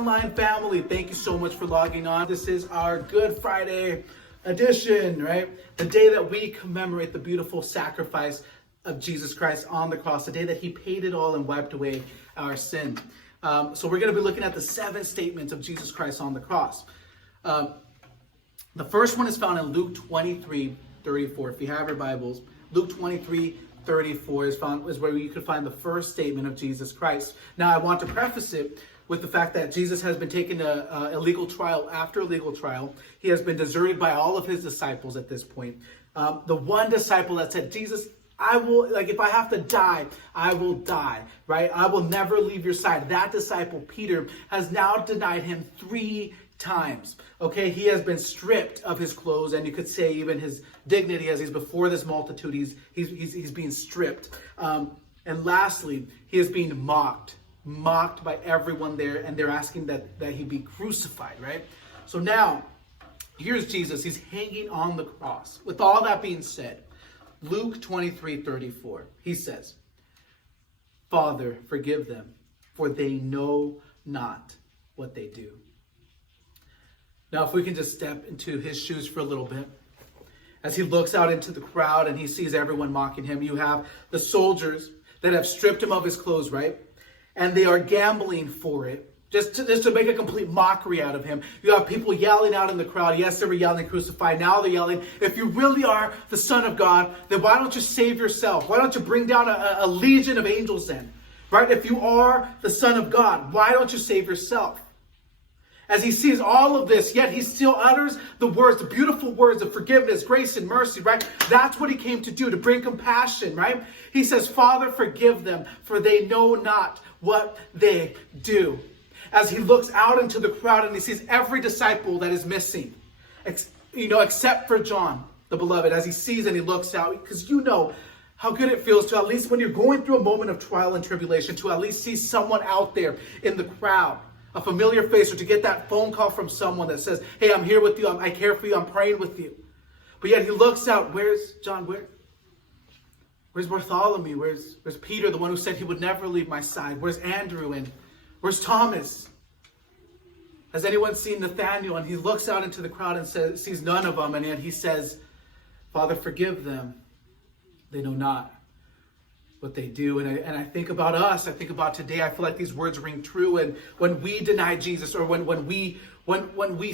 online family, thank you so much for logging on. This is our Good Friday edition, right? The day that we commemorate the beautiful sacrifice of Jesus Christ on the cross, the day that he paid it all and wiped away our sin. So we're going to be looking at the 7 statements of Jesus Christ on the cross. The first one is found in Luke 23:34. If you have your Bibles, Luke 23:34 is where you could find the first statement of Jesus Christ. Now, I want to preface it with the fact that Jesus has been taken to a legal trial after legal trial. He has been deserted by all of his disciples at this point. The one disciple that said, Jesus, I will, if I have to die, I will die, right? I will never leave your side. That disciple, Peter, has now denied him 3 times. Okay, he has been stripped of his clothes, and you could say even his dignity as he's before this multitude. He's being stripped. And lastly, he is being mocked by everyone there, and they're asking that he be crucified, right? So now, here's Jesus. He's hanging on the cross. With all that being said, Luke 23:34, he says, Father, forgive them, for they know not what they do. Now, if we can just step into his shoes for a little bit. As he looks out into the crowd and he sees everyone mocking him, you have the soldiers that have stripped him of his clothes, right? And they are gambling for it, just to make a complete mockery out of him. You have people yelling out in the crowd. Yes, they were yelling, crucify. Now they're yelling, if you really are the Son of God, then why don't you save yourself? Why don't you bring down a legion of angels then? Right? If you are the Son of God, why don't you save yourself? As he sees all of this, yet he still utters the words, the beautiful words of forgiveness, grace, and mercy, right? That's what he came to do, to bring compassion, right? He says, Father, forgive them, for they know not what they do. As he looks out into the crowd and he sees every disciple that is missing, except for John, the beloved, as he sees and he looks out, because you know how good it feels to, at least when you're going through a moment of trial and tribulation, to at least see someone out there in the crowd, a familiar face, or to get that phone call from someone that says, hey, I'm here with you, I care for you, I'm praying with you. But yet he looks out, where's John, where's Bartholomew, where's Peter, the one who said he would never leave my side, where's Andrew, and where's Thomas? Has anyone seen Nathaniel? And he looks out into the crowd and sees none of them, and yet he says, Father, forgive them, they know not what they do. And I think about us, I think about today, I feel like these words ring true. And when we deny Jesus, or when we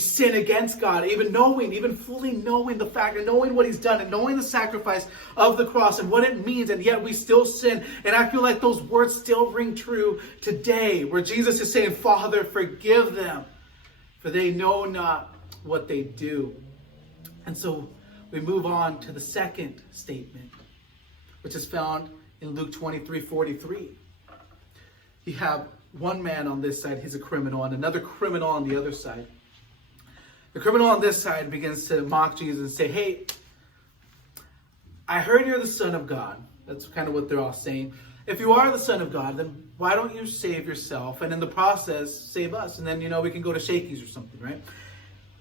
sin against God, even fully knowing the fact and knowing what he's done and knowing the sacrifice of the cross and what it means, and yet we still sin. And I feel like those words still ring true today, where Jesus is saying, Father, forgive them, for they know not what they do. And so we move on to the second statement, which is found in Luke 23:43. You have one man on this side, he's a criminal, and another criminal on the other side. The criminal on this side begins to mock Jesus and say, hey, I heard you're the Son of God. That's kind of what they're all saying. If you are the Son of God, then why don't you save yourself, and in the process, save us? And then, we can go to Shakey's or something, right?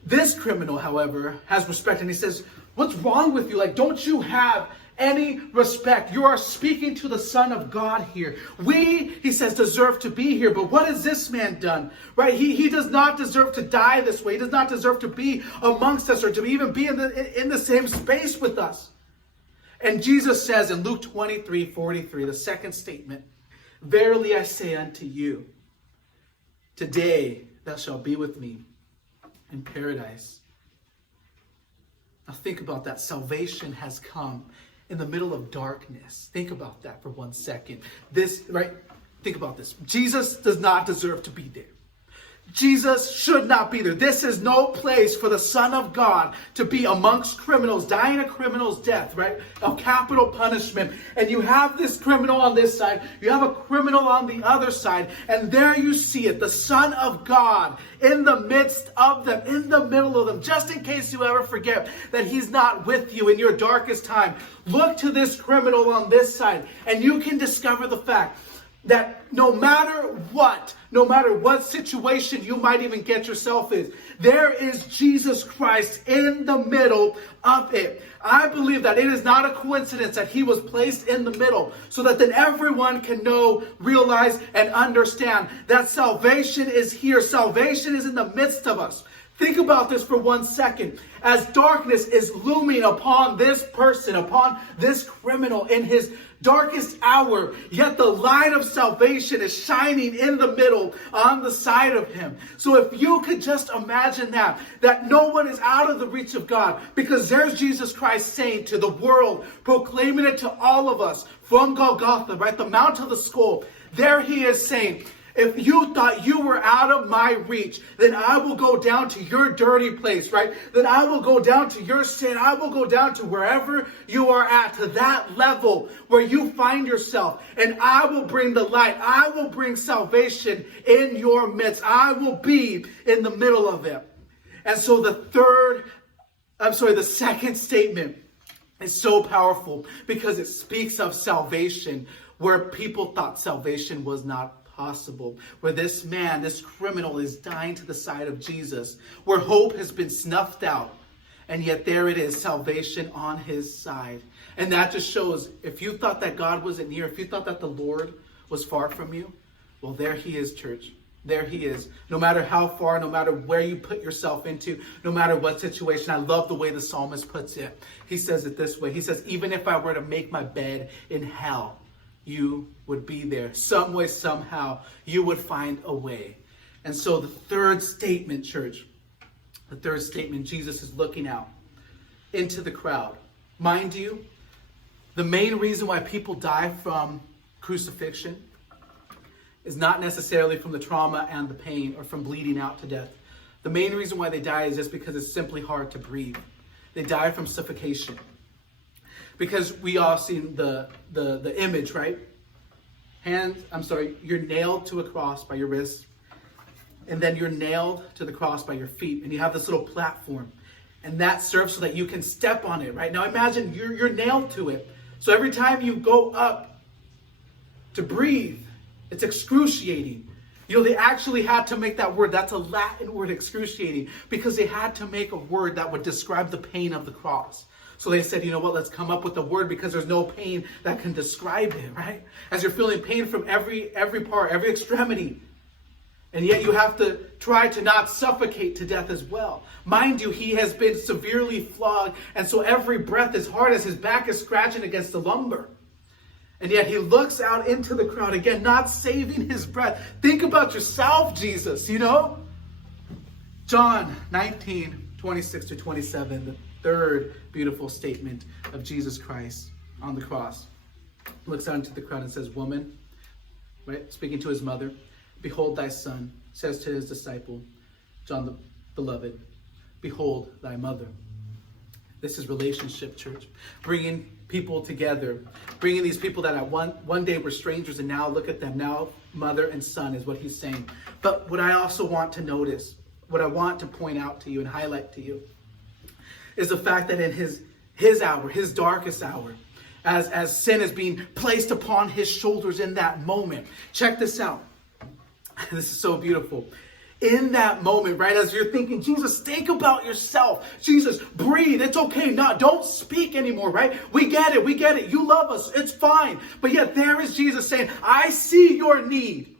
This criminal, however, has respect, and he says, what's wrong with you? Don't you have any respect? You are speaking to the Son of God here. We, he says, deserve to be here. But what has this man done? Right? He does not deserve to die this way. He does not deserve to be amongst us, or to even be in the same space with us. And Jesus says in Luke 23:43, the second statement, verily I say unto you, today thou shalt be with me in paradise. Now think about that. Salvation has come in the middle of darkness. Think about that for 1 second. Think about this. Jesus does not deserve to be there. Jesus should not be there. This is no place for the Son of God to be amongst criminals, dying a criminal's death, right? A capital punishment. And you have this criminal on this side. You have a criminal on the other side. And there you see it, the Son of God in the midst of them, in the middle of them. Just in case you ever forget that he's not with you in your darkest time, look to this criminal on this side, and you can discover the fact that no matter what situation you might even get yourself in, there is Jesus Christ in the middle of it. I believe that it is not a coincidence that he was placed in the middle so that then everyone can know, realize, and understand that salvation is here. Salvation is in the midst of us. Think about this for 1 second. As darkness is looming upon this person, upon this criminal in his darkest hour, yet the light of salvation is shining in the middle on the side of him. So if you could just imagine that no one is out of the reach of God, because there's Jesus Christ saying to the world, proclaiming it to all of us from Golgotha, right, the Mount of the Skull, there he is saying, if you thought you were out of my reach, then I will go down to your dirty place, right? Then I will go down to your sin. I will go down to wherever you are at, to that level where you find yourself. And I will bring the light. I will bring salvation in your midst. I will be in the middle of it. And so the second statement is so powerful because it speaks of salvation where people thought salvation was not possible, where this man, this criminal is dying to the side of Jesus, where hope has been snuffed out, and yet there it is, salvation on his side. And that just shows, if you thought that God wasn't near, if you thought that the Lord was far from you, well, there he is, church. There he is. No matter how far, no matter where you put yourself into, no matter what situation. I love the way the psalmist puts it. He says it this way. He says, even if I were to make my bed in hell, you would be there. Some way, somehow, you would find a way. And so the third statement, church, Jesus is looking out into the crowd. Mind you, the main reason why people die from crucifixion is not necessarily from the trauma and the pain or from bleeding out to death. The main reason why they die is just because it's simply hard to breathe. They die from suffocation. Because we all seen the image, right? You're nailed to a cross by your wrists, and then you're nailed to the cross by your feet, and you have this little platform, and that serves so that you can step on it, right? Now imagine you're nailed to it. So every time you go up to breathe, it's excruciating. You know, they actually had to make that word. That's a Latin word, excruciating, because they had to make a word that would describe the pain of the cross. So they said, you know what, let's come up with a word because there's no pain that can describe it, right? As you're feeling pain from every part, every extremity. And yet you have to try to not suffocate to death as well. Mind you, he has been severely flogged, and so every breath is hard as his back is scratching against the lumber. And yet he looks out into the crowd, again, not saving his breath. Think about yourself, Jesus, you know? John 19:26-27, the third beautiful statement of Jesus Christ on the cross. Looks out into the crowd and says, woman, right, speaking to his mother, behold thy son, says to his disciple, John the beloved, behold thy mother. This is relationship, church. Bringing people together. Bringing these people that at one day were strangers, and now look at them. Now mother and son is what he's saying. But what I also want to notice, what I want to point out to you and highlight to you, is the fact that in his hour, his darkest hour, as sin is being placed upon his shoulders in that moment. Check this out. This is so beautiful. In that moment, right, as you're thinking, Jesus, think about yourself. Jesus, breathe. It's okay. Don't speak anymore, right? We get it. You love us. It's fine. But yet there is Jesus saying, I see your need.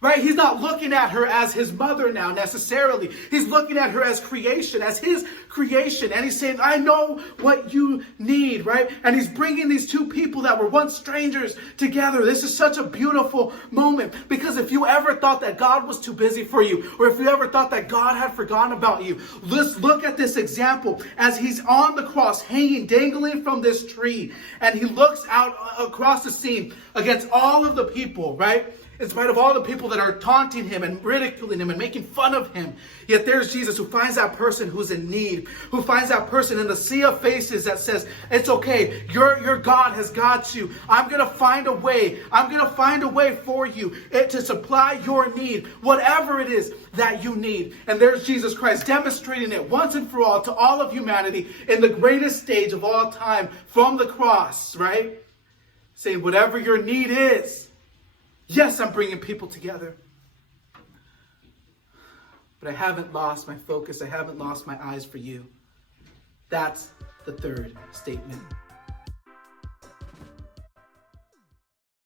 Right? He's not looking at her as his mother now necessarily. He's looking at her as creation, as his creation. And he's saying, I know what you need, right? And he's bringing these two people that were once strangers together. This is such a beautiful moment, because if you ever thought that God was too busy for you, or if you ever thought that God had forgotten about you, let's look at this example as he's on the cross, hanging, dangling from this tree. And he looks out across the scene against all of the people, right? In spite of all the people that are taunting him and ridiculing him and making fun of him. Yet there's Jesus who finds that person who's in need, who finds that person in the sea of faces that says, it's okay, your God has got you. I'm going to find a way. I'm going to find a way for you to supply your need, whatever it is that you need. And there's Jesus Christ demonstrating it once and for all to all of humanity in the greatest stage of all time from the cross, right? Saying whatever your need is, Yes, I'm bringing people together. But I haven't lost my focus. I haven't lost my eyes for you. That's the third statement.